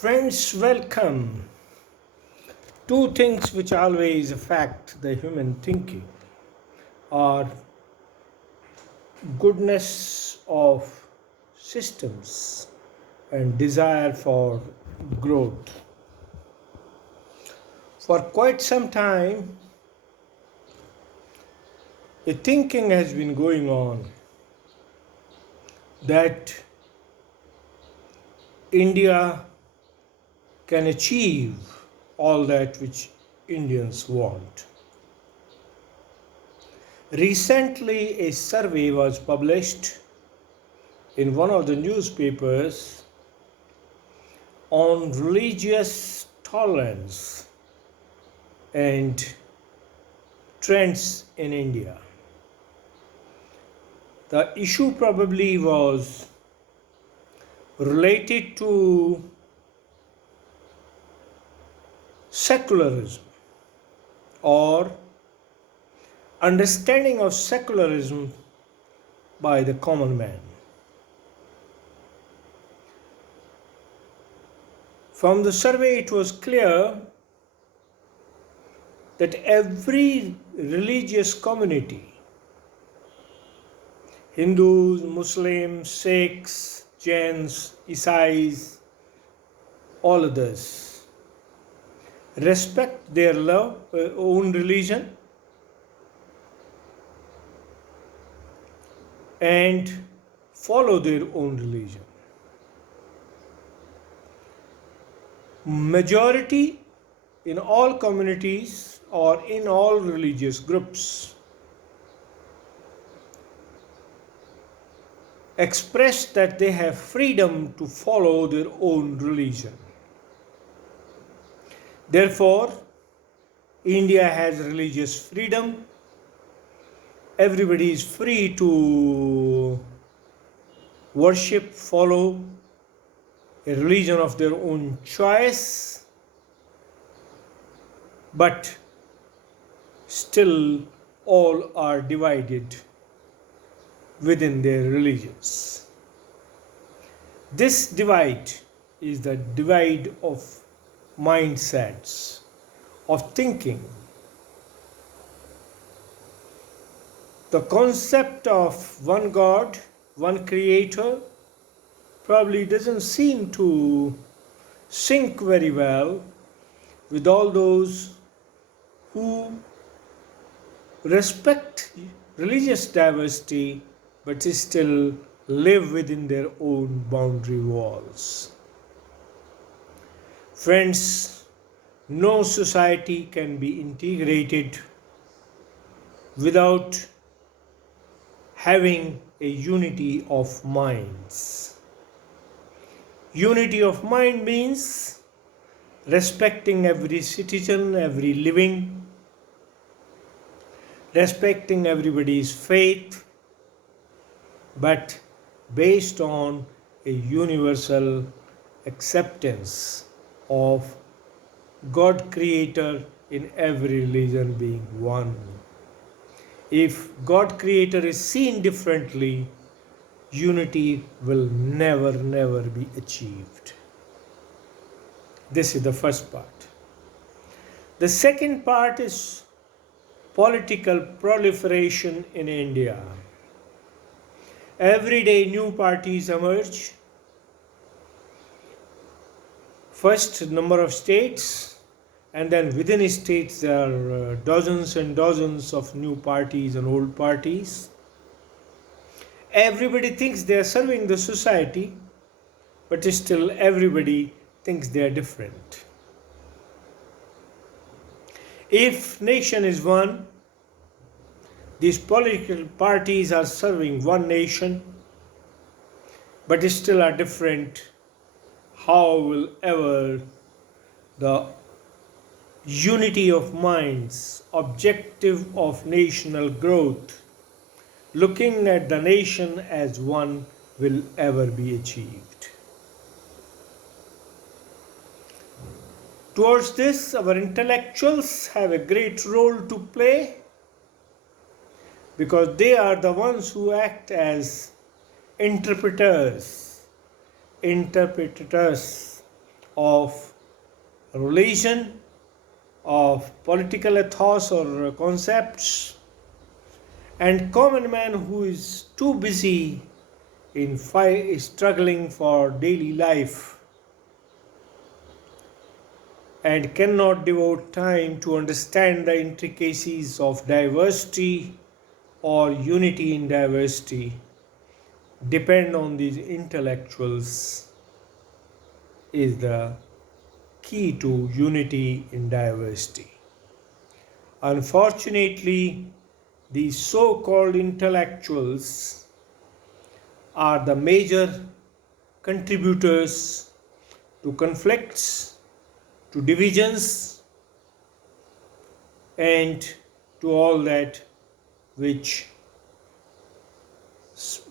Friends, welcome. Two things which always affect the human thinking are goodness of systems and desire for growth. For quite some time, a thinking has been going on that India can achieve all that which Indians want. Recently, a survey was published in one of the newspapers on religious tolerance and trends in India. The issue probably was related to secularism or understanding of secularism by the common man. From the survey, it was clear that every religious community, Hindus, Muslims, Sikhs, Jains, Isais, all others, respect their own religion and follow their own religion. Majority in all communities or in all religious groups express that they have freedom to follow their own religion. Therefore, India has religious freedom. Everybody is free to worship, follow a religion of their own choice, but still all are divided within their religions. This divide is the divide of mindsets, of thinking. The concept of one God, one creator, probably doesn't seem to sync very well with all those who respect religious diversity but still live within their own boundary walls. Friends, no society can be integrated without having a unity of minds. Unity of mind means respecting every citizen, every living, respecting everybody's faith, but based on a universal acceptance of God Creator in every religion being one. If God Creator is seen differently, unity will never be achieved. This is the first part. The second part is political proliferation in India. Every day new parties emerge. First number of states, and then within states there are dozens and dozens of new parties and old parties. Everybody thinks they are serving the society, but still everybody thinks they are different. If nation is one, these political parties are serving one nation, but still are different. How will ever the unity of minds, objective of national growth, looking at the nation as one, will ever be achieved? Towards this, our intellectuals have a great role to play because they are the ones who act as interpreters of religion, of political ethos or concepts, and common man who is too busy in struggling for daily life and cannot devote time to understand the intricacies of diversity or unity in diversity, depend on these intellectuals is the key to unity in diversity. Unfortunately, these so-called intellectuals are the major contributors to conflicts, to divisions, and to all that which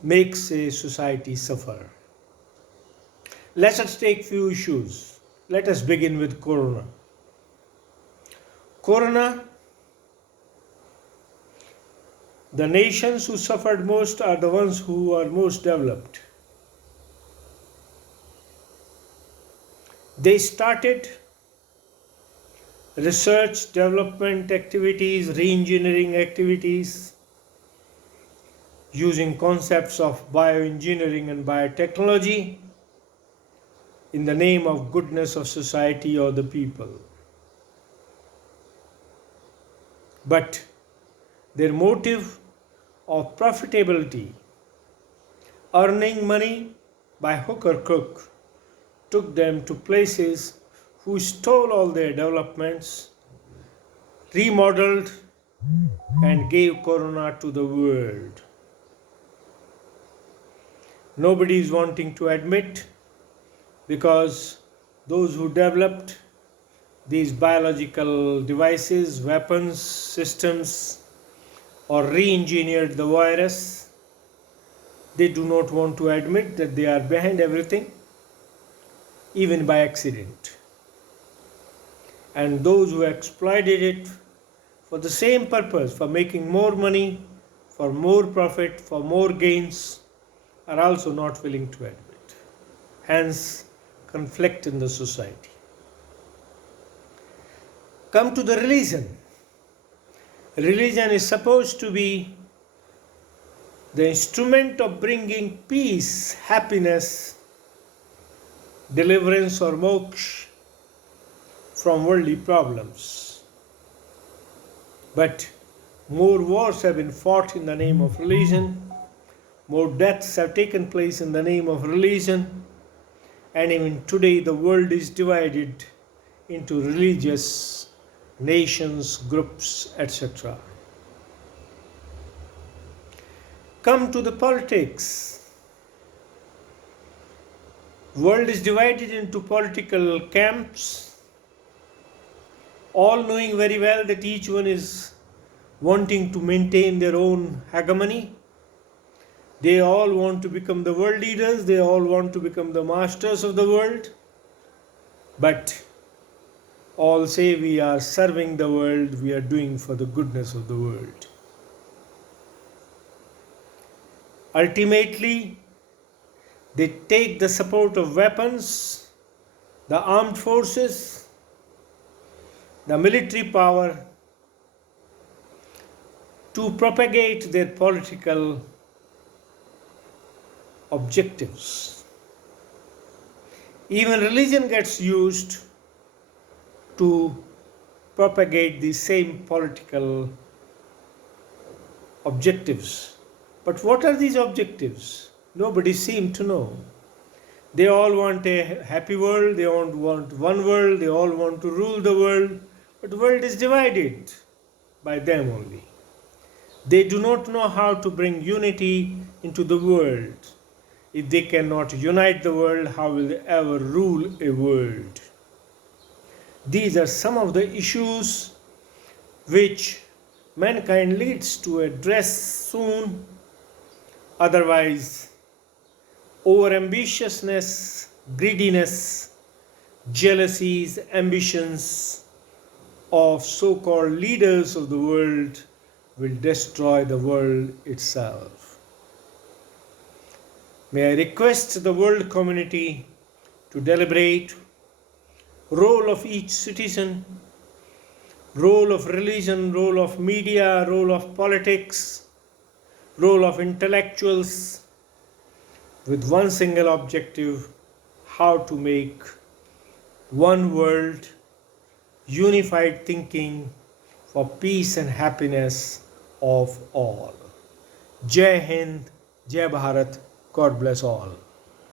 makes a society suffer. Let us take few issues. Let us begin with Corona. Corona, the nations who suffered most are the ones who are most developed. They started research, development activities, re-engineering activities, using concepts of bioengineering and biotechnology in the name of goodness of society or the people. But their motive of profitability, earning money by hook or crook, took them to places who stole all their developments, remodeled, and gave Corona to the world. Nobody is wanting to admit, because those who developed these biological devices, weapons, systems, or re-engineered the virus, they do not want to admit that they are behind everything, even by accident. And those who exploited it for the same purpose, for making more money, for more profit, for more gains, are also not willing to admit. Hence, conflict in the society. Come to the religion. Religion is supposed to be the instrument of bringing peace, happiness, deliverance or moksha from worldly problems. But more wars have been fought in the name of religion, more deaths have taken place in the name of religion, and even today the world is divided into religious nations, groups, etc. Come to the politics. World is divided into political camps, all knowing very well that each one is wanting to maintain their own hegemony. They all want to become the world leaders, they all want to become the masters of the world, but all say we are serving the world, we are doing for the goodness of the world. Ultimately, they take the support of weapons, the armed forces, the military power to propagate their political objectives. Even religion gets used to propagate the same political objectives. But what are these objectives? Nobody seems to know. They all want a happy world, they all want one world, they all want to rule the world, but the world is divided by them only. They do not know how to bring unity into the world. If they cannot unite the world, how will they ever rule a world? These are some of the issues which mankind needs to address soon. Otherwise, over-ambitiousness, greediness, jealousies, ambitions of so-called leaders of the world will destroy the world itself. May I request the world community to deliberate, role of each citizen, role of religion, role of media, role of politics, role of intellectuals, with one single objective: how to make one world, unified thinking for peace and happiness of all. Jai Hind, Jai Bharat, God bless all.